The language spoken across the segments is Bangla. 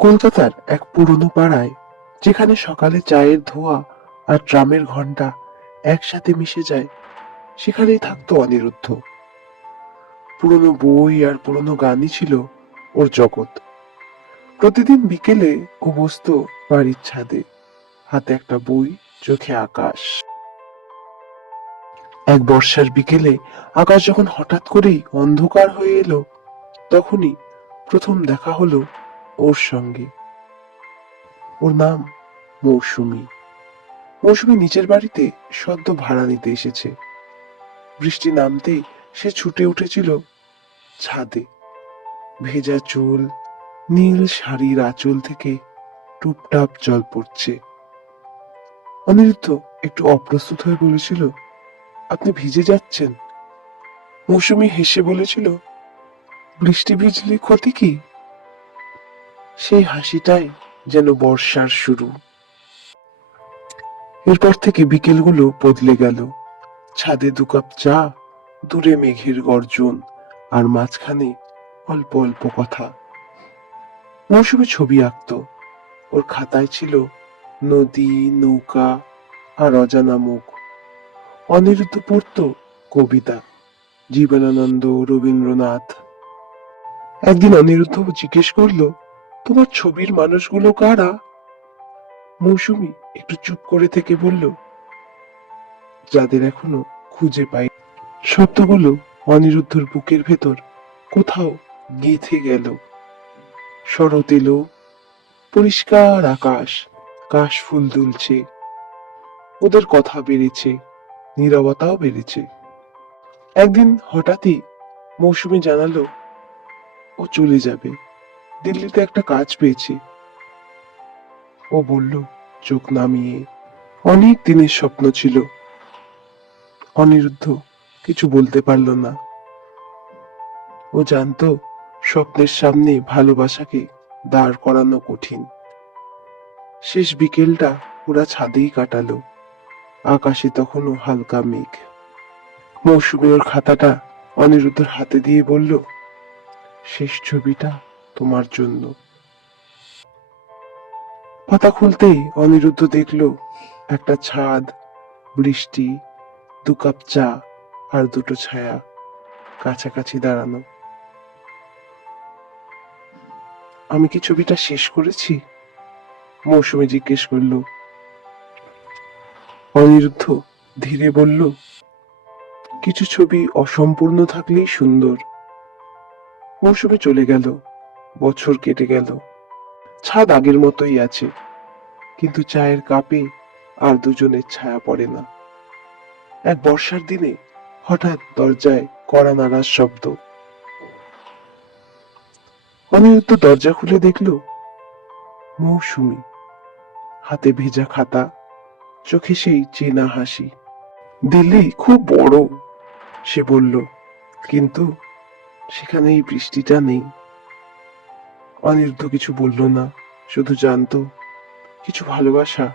কলকাতার এক পুরনো পাড়ায়, যেখানে সকালে চায়ের ধোঁয়া আর ট্রামের ঘন্টা একসাথে মিশে যায়, সেখানেই থাকতো অনিরুদ্ধ। পুরনো বই আর পুরনো গানই ছিল ওর জগৎ। প্রতিদিন বিকেলে ও বসতো বাড়ির ছাদে, হাতে একটা বই, চোখে আকাশ। এক বর্ষার বিকেলে আকাশ যখন হঠাৎ করেই অন্ধকার হয়ে এলো, তখনই প্রথম দেখা হলো ওর সঙ্গে। ওর নাম মৌসুমী। মৌসুমী নিচের বাড়িতে সদ্য ভাড়া নিতে এসেছে। বৃষ্টি নামতেই সে ছুটে উঠেছিল ছাদে। ভেজা চুল, নীল শাড়ির আঁচল থেকে টুপটাপ জল পড়ছে। অনিরুদ্ধ একটু অপ্রস্তুত হয়ে বলেছিল, আপনি ভিজে যাচ্ছেন। মৌসুমী হেসে বলেছিল, বৃষ্টি ভিজলে ক্ষতি কি? সেই হাসিটাই যেন বর্ষার শুরু। এরপর থেকে বিকেলগুলো বদলে গেল। ছাদে 2 কাপ চা, দূরে মেঘের গর্জন, আর মাঝখানে অল্প অল্প কথা। মৌসুমী ছবি আঁকতো। ওর খাতায় ছিল নদী, নৌকা আর অজানা মুখ। অনিরুদ্ধ পড়ত কবিতা, জীবনানন্দ, রবীন্দ্রনাথ। একদিন অনিরুদ্ধ জিজ্ঞেস করলো, তোমার ছবির মানুষগুলো কারা? মৌসুমী একটু চুপ করে থেকে বলল, যাদের এখনো খুঁজে পাই। শব্দগুলো অনিরুদ্ধর বুকের ভেতর কোথাও গেঁথে গেল। শরৎ এলো, পরিষ্কার আকাশ, কাশফুল দুলছে। ওদের কথা বেড়েছে, নীরবতাও বেড়েছে। একদিন হঠাৎই মৌসুমী জানালো, ও চলে যাবে, দিল্লিতে একটা কাজ পেয়েছে। ও বলল চোখ নামিয়ে, অনেক দিনের স্বপ্ন ছিল। অনিরুদ্ধ কিছু বলতে পারল না। ও জানতো স্বপ্নের সামনে ভালোবাসাকে দাঁড় করানো কঠিন। শেষ বিকেলটা ওরা ছাদেই কাটালো। আকাশে তখনও হালকা মেঘ। মৌসুমী ওর খাতাটা অনিরুদ্ধর হাতে দিয়ে বলল, শেষ ছবিটা তোমার জন্য। পাতা খুলতেই অনিরুদ্ধ দেখলো একটা ছাদ, বৃষ্টি, 2 কাপ চা আর দুটো ছায়া কাছাকাছি দাঁড়ানো। আমি কি ছবিটা শেষ করেছি? মৌসুমী জিজ্ঞেস করলো। অনিরুদ্ধ ধীরে বলল, কিছু ছবি অসম্পূর্ণ থাকলেই সুন্দর। মৌসুমী চলে গেল। বছর কেটে গেল। ছাদ আগের মতোই আছে, কিন্তু চায়ের কাপে আর দুজনের ছায়া পড়ে না। এক বর্ষার দিনে হঠাৎ দরজায় কড়া নাড়ার শব্দ। অনিরুদ্ধ দরজা খুলে দেখলো মৌসুমী, হাতে ভেজা খাতা, চোখে সেই চেনা হাসি। দিল্লি খুব বড়, সে বলল, কিন্তু সেখানে এই বৃষ্টিটা নেই। অনিরুদ্ধ কিছু বলল না, শুধু জানতো কিছু ভালোবাসা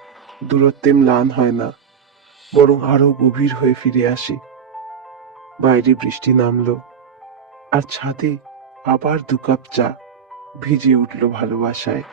দূরত্বে ম্লান হয় না, বরং আরো গভীর হয়ে ফিরে আসে। বাইরে বৃষ্টি নামলো, আর ছাদে আবার 2 কাপ চা ভিজে উঠল ভালোবাসায়।